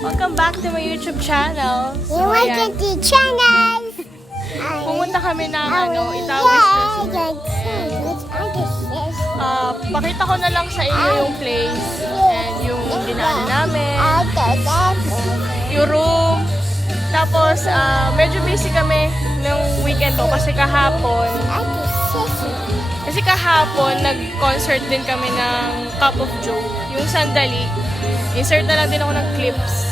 Welcome back to my YouTube channel. You want to the channel? Pumunta kami ng Itawis Resort. Pakita ko na lang sa inyo yung place and yung dinaanan namin, yung room. Tapos, medyo busy kami ng weekend to kasi kahapon nag-concert din kami ng Cup of Joe. Yung sandali. Insert na lang din ako ng clips.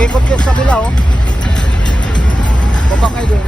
Ikot kayo sa kabila, oh. Baba kayo doon.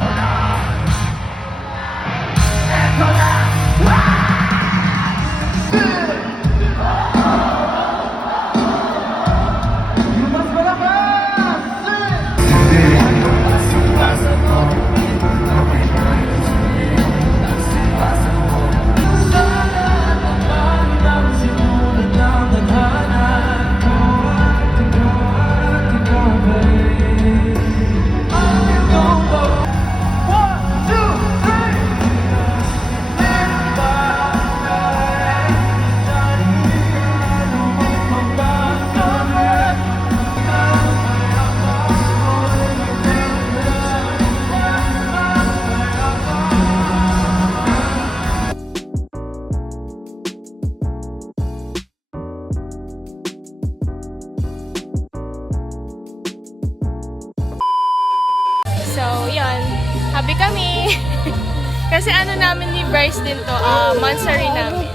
So, yun. Happy kami. Kasi ano namin ni Bryce din to, monthsary namin.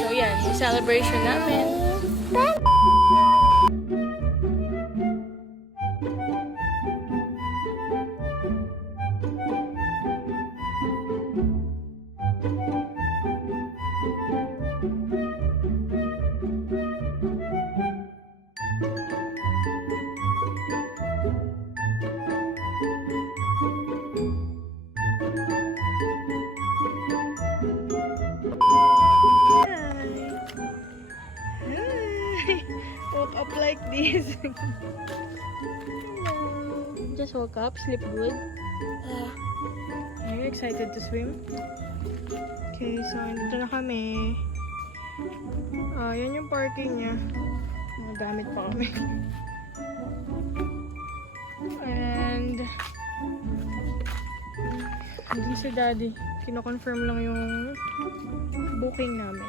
So, yan. Yung celebration namin. Woke up like this. Just woke up, sleep good. Are you excited to swim? Okay, so dito na kami. Yan yung parking niya. Nagamit pa kami. And dun si Daddy. Kino-confirm lang yung booking namin.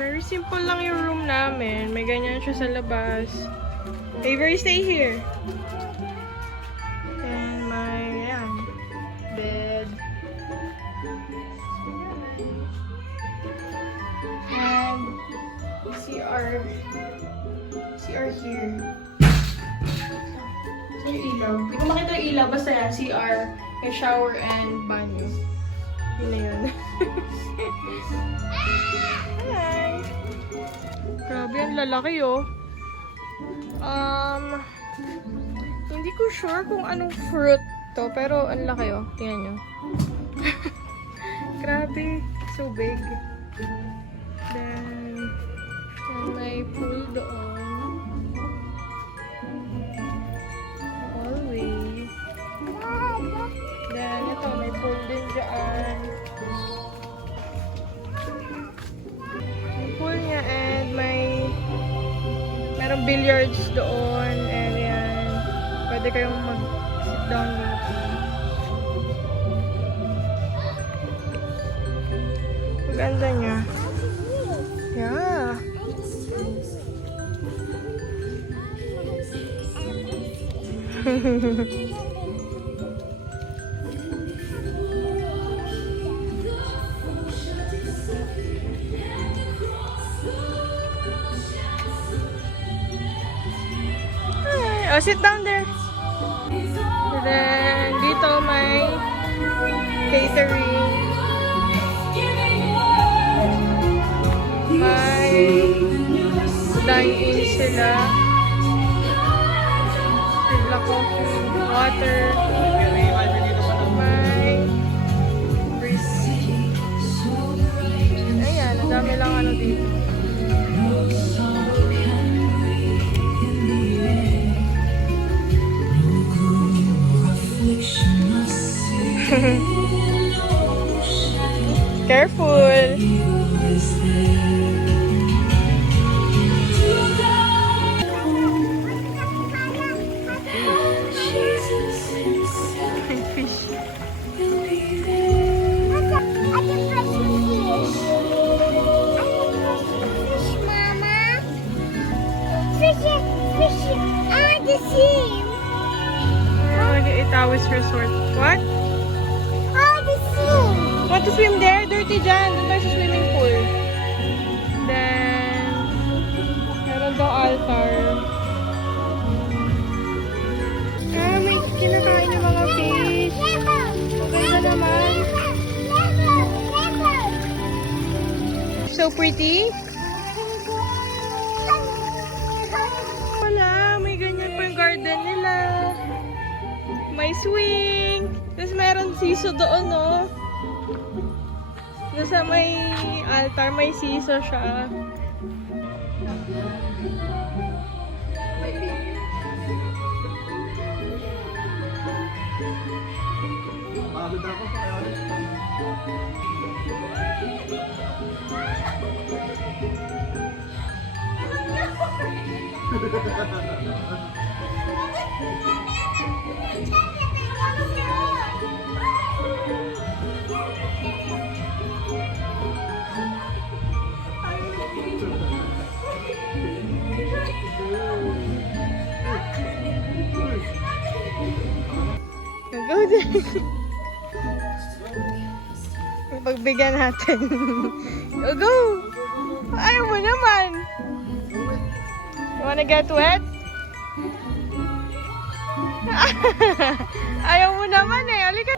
Very simple lang yung room namin. May ganyan siya sa labas. Avery, stay here. And my, ayan, bed. And CR here. So yung ilaw. Hindi ko makita yung ilaw. Basta yan, CR, may shower and banyo. Yun na yun. Hi! Grabe, ang lalaki oh. Hindi ko sure kung anong fruit to, pero ang laki oh. Tingnan nyo. Grabe, so big. Then, may pool doon. Always. Then, ito, may pool din dyan. Pool niya and may billiards doon. And yan. Pwede kayong mag-sit down dito. Maganda niya. Yeah. Hi. Oh, sit down there. And then, dito may catering. May dine-in sila. Sila coffee, water. May breeze. Ayan, ang dami lang ano dito. Careful! Fish. Itawis Resort. What? Want to swim there? Dirty dyan. Doon tayo sa swimming pool. Then, meron daw altar. May kinakain yung mga fish. Maganda naman. So pretty. Wala, may ganyan pa yung garden nila. May swing. Tapos meron siso doon, no? Doon sa may altar, may siso siya. Go there. Pagbigyan natin. Go! Ayaw mo naman. You wanna get wet? Ayaw mo naman eh. Halika.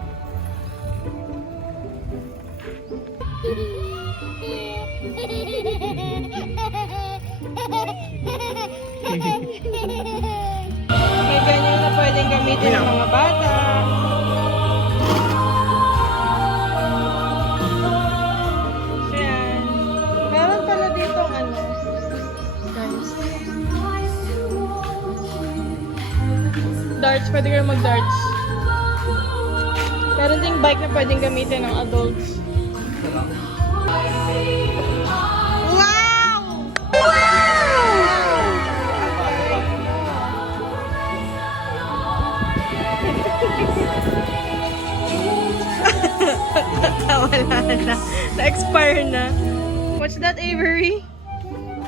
May ganyan na pwedeng gamitin ng mga bata. So yan. Meron pala ditong ano. Guys. Darts. Pwede kayo mag-darts. Meron ding bike na pwedeng gamitin ng adults. Wala na. Na-expire na. What's that, Avery?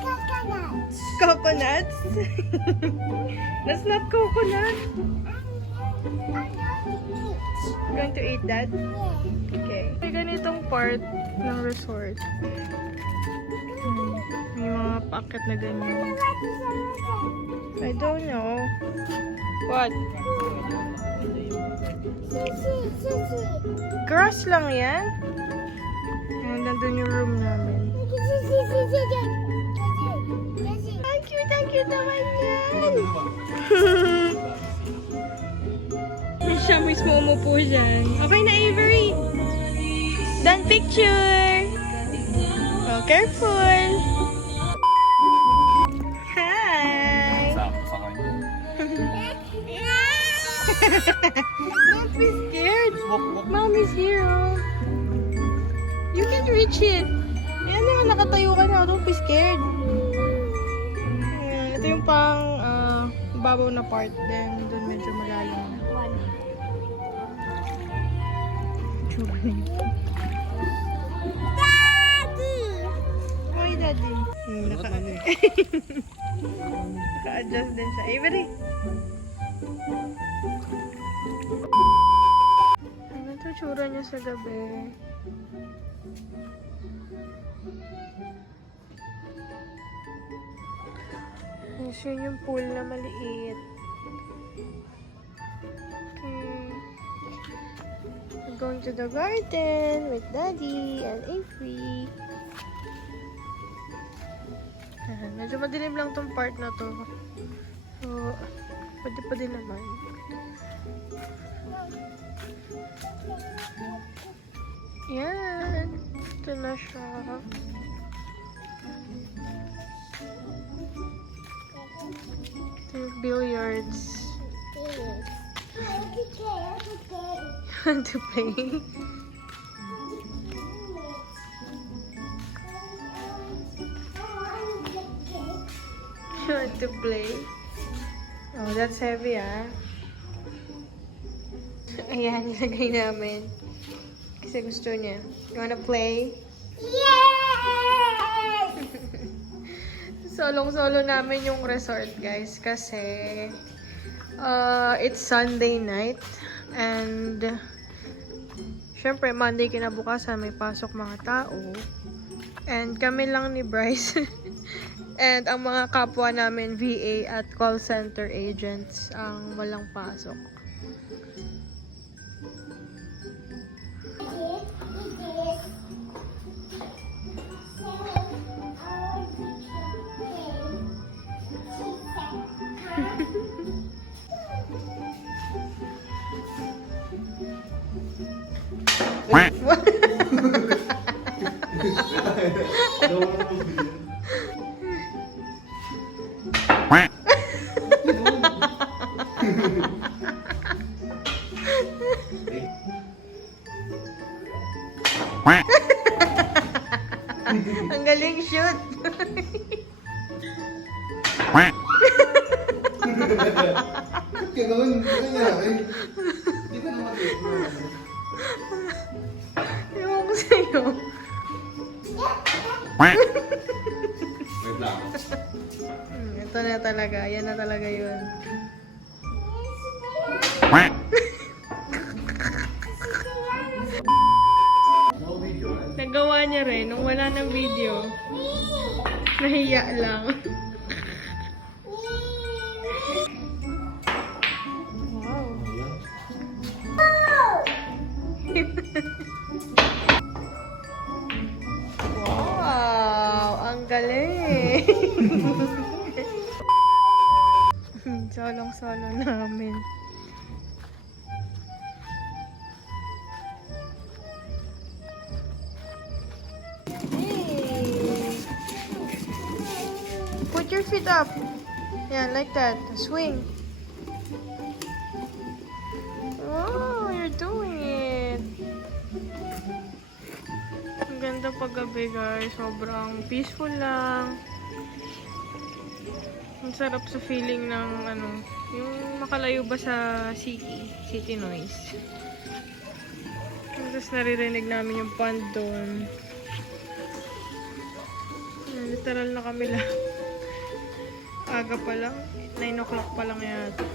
Coconuts. Coconuts? That's not coconut. Going to eat that? Okay. May ganitong part ng resort. May mga packet na ganyan. I don't know. What? Grass lang yan? And nandun yung room namin. Ang cute naman yan! Siya mismo umupo dyan. Okay na, Avery! Done picture! Oh, careful! Hi! Don't be scared! Mommy's here, oh. You can reach it. Ayan na, nakatayo ka na. Don't be scared. Ito yung pang babaw na part. Then, doon medyo malalim na. Chuba na yun. Hi, Daddy! Naka-adjust din siya. Avery! Ano ito tsura niya sa gabi? Yun yung pool na maliit. Okay. We're going to the garden with Daddy and Avery. Medyo madilim lang tong part na to. So, pwede pa din naman. Yan. Ito na siya. Ito yung billiards. Want to play? You want to play? Oh, that's heavy, ah. Ayan, nilagay namin. Kasi gusto niya. You wanna play? Yes! Solong-solo namin yung resort, guys. Kasi it's Sunday night. And syempre, Monday kinabukasan may pasok mga tao. And kami lang ni Bryce. And ang mga kapwa namin, VA at call center agents, ang walang pasok. Ang galing shoot. Ganoon, nangyari. Hindi ko naman dito. Ewan ko sa'yo. Wait lang. Ito na talaga. Yan na talaga yun. No video. Nagawa niya rin nung wala ng video. Nahiya lang. Wow. Wow! Ang galing! Solong-solo namin. Hey! Put your feet up. Yeah, like that. Swing. Wow, you're doing it. Ang ganda paggabi, guys. Sobrang peaceful lang. Ang sarap sa feeling ng yung makalayo ba sa city noise. Tapos naririnig namin yung pond doon. Literal na kami lang. Aga pa lang. 9 o'clock pa lang yata.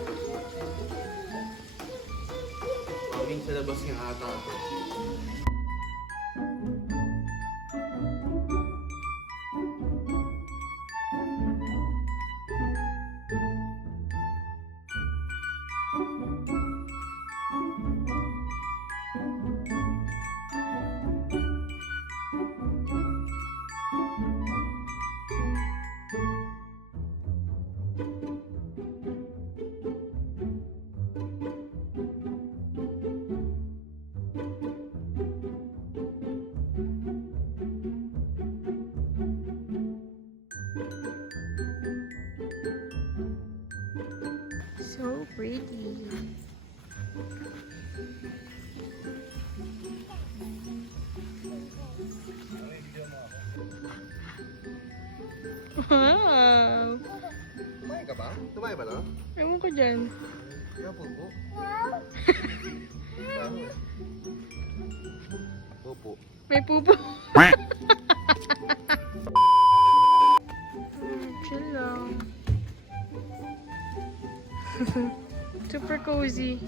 Paging sa labas ng ata. So pretty. Wow. lang? Tumayo ba lang? Ewan ko dyan. Kaya po. Pupo. May pupo. Chill lang. Super cozy.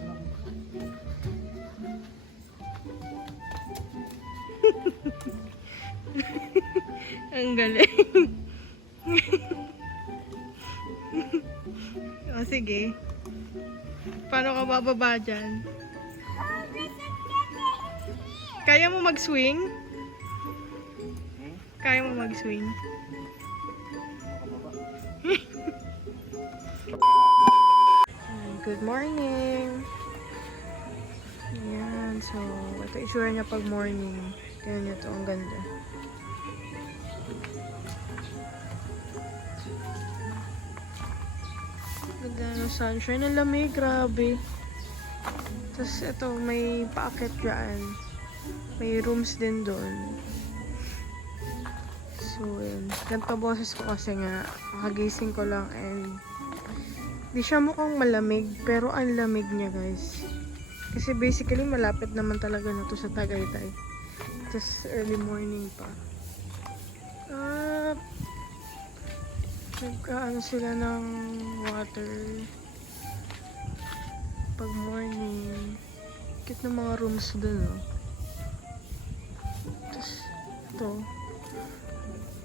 Ang galing. O sige. Paano ka bababa dyan? Kaya mo mag-swing? Kaya mo mag-swing? Good morning! Ayan, so ito itsura niya pag morning. Tingnan niyo ito, ang ganda. Ganda ng sunshine, ang lamig, grabe. Tapos ito, may paakyat dyan. May rooms din doon. So, yun. Ganito boses ko kasi nga, kakagising ko lang and di siya mukhang malamig, pero ang lamig niya, guys. Kasi basically, malapit naman talaga na to sa Tagaytay. Just early morning pa. Nagkaano sila ng water pag morning. Cute ng mga rooms dun, oh. Tapos, ito.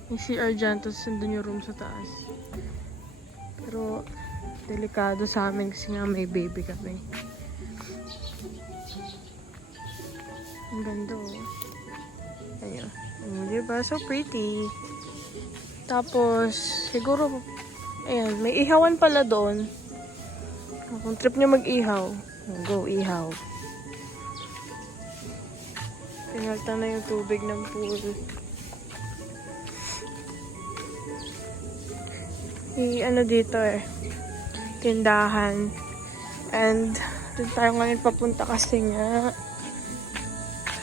May CR dyan, tapos nandun yung room sa taas. Pero, delikado sa amin kasi nga may baby kami. Ang ganda, oh. Ayun. Diba? So pretty. Tapos, siguro, ayan, may ihawan pala doon. Kung trip nyo mag-ihaw, go ihaw. Pinalta na yung tubig ng pool. Ano dito tindahan. And, doon tayo ngayon papunta kasi nga,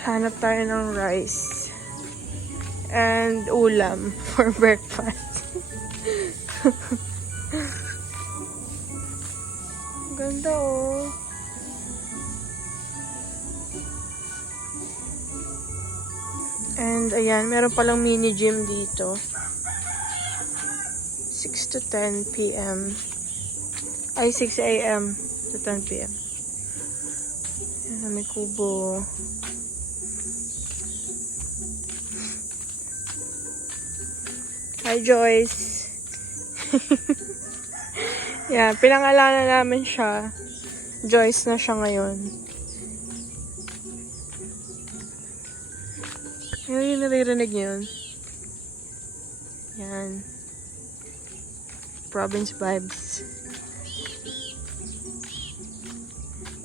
hanap tayo ng rice. And ulam for breakfast. Ganda, oh. And ayan, meron palang mini gym dito. 6 to 10 p.m. Ay, 6 a.m. to 10 p.m. Ayan, may kubo. Hi, Joyce. Yeah, pinangalanan namin siya. Joyce na siya ngayon. Yung naririnig niyo yun? Yan. Province vibes.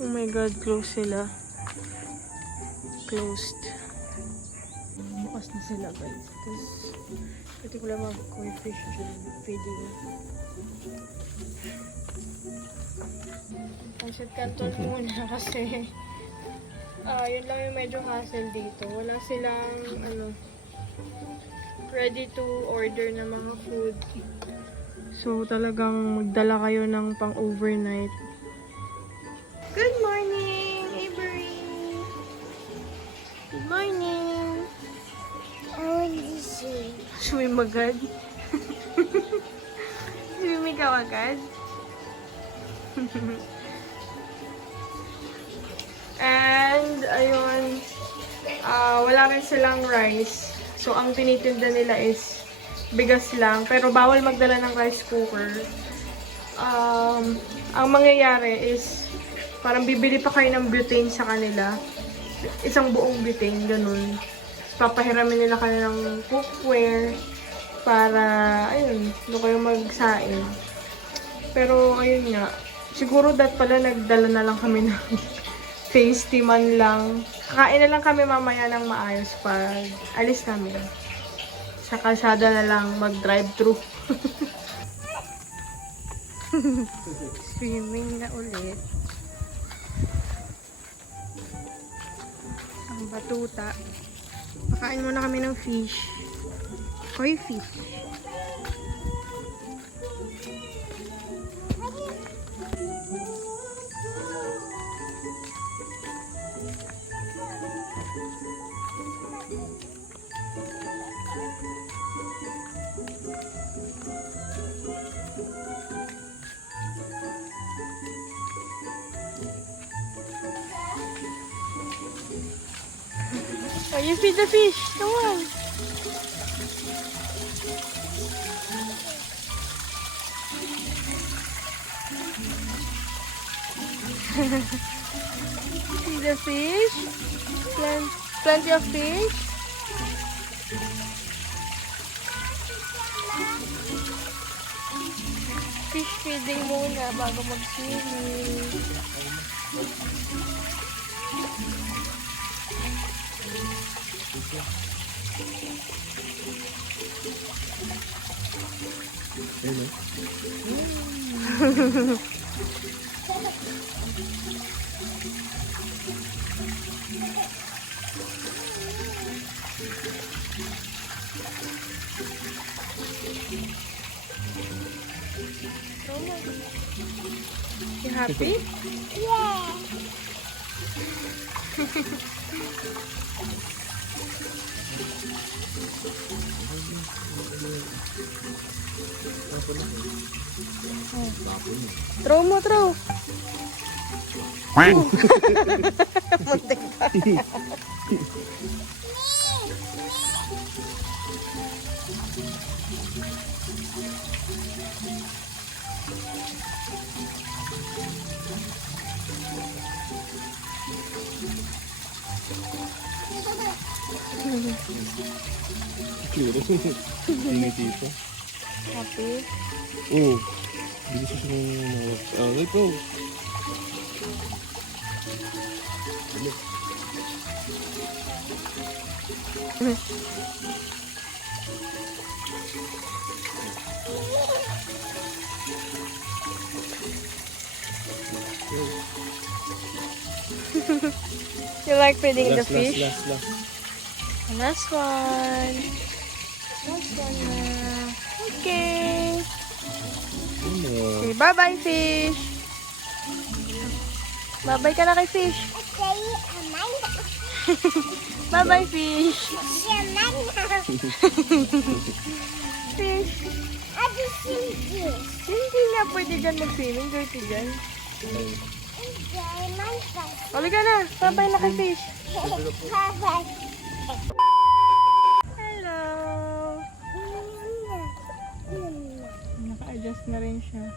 Oh my God, close sila. Closed. Bukas na sila, guys. Tapos, pwede ko lang mag-koi fish dyan. Feeding. Pancit Canton muna kasi yun lang yung medyo hassle dito. Wala silang ready to order na mga food. So talagang magdala kayo ng pang overnight. Good morning, Avery! Good morning! I want to see. Swim agad? Swim ikaw agad? And, ayun, wala rin silang rice. So, ang tinitinda nila is bigas lang. Pero, bawal magdala ng rice cooker. Ang mangyayari is, parang bibili pa kayo ng butane sa kanila. Isang buong butane, ganun. Papahiramin nila kayo ng cookware para, ayun, doon kayo magsain. Pero, ayun nga, siguro pala nagdala na lang kami ng tasty man lang. Kakain na lang kami mamaya ng maayos pag alis namin. Sa kalsada na lang mag-drive-thru. Swimming na ulit. Ang batuta. Pakain muna kami ng fish. Koi fish. Oh, you feed the fish. Come on. See the fish? Plenty of fish. Fish feeding muna bago mag-swimming. You happy? Yeah. Throw mo, throw. Muntik pa. Ingit dito. Happy? Oo. Bilis siya ng wait, bro. You like feeding the fish? Last. Last one. Last one na. Okay. Ano? Okay, bye-bye, fish. Bye-bye ka na kay fish. Okay, Amanda. Bye-bye, fish. Amanda. Fish. How do you see this? Hindi na pwede dyan mag-swimming. Dirty dyan. Amanda. Halika na. Bye-bye na kay fish. Bye-bye. Hello. Naka-adjust na rin siya.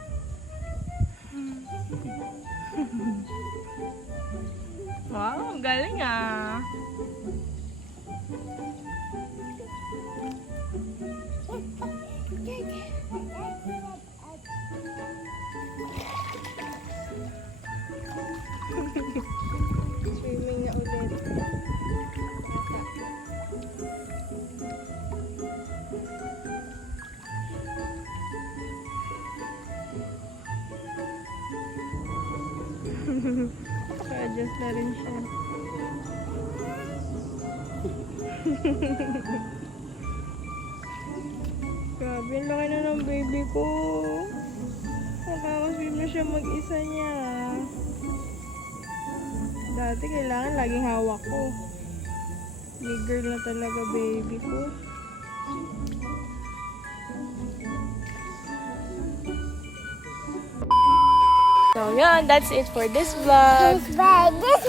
Wow, galing ah. Swimming na ulit. Naka-adjust na rin siya. Grabe, ang laki na ng baby ko. Nakakaswim na siya mag-isa niya. Dati kailangan laging hawak ko. Big girl na talaga baby ko. So yun, that's it for this vlog. This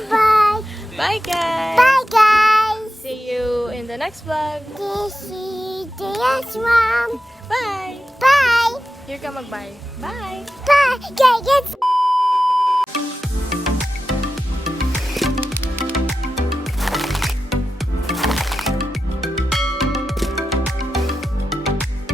bye. Bye guys! Bye, guys. See you in the next vlog. This is the last one. Bye! Bye. Here ka mag-bye. Bye! Bye. Okay, it's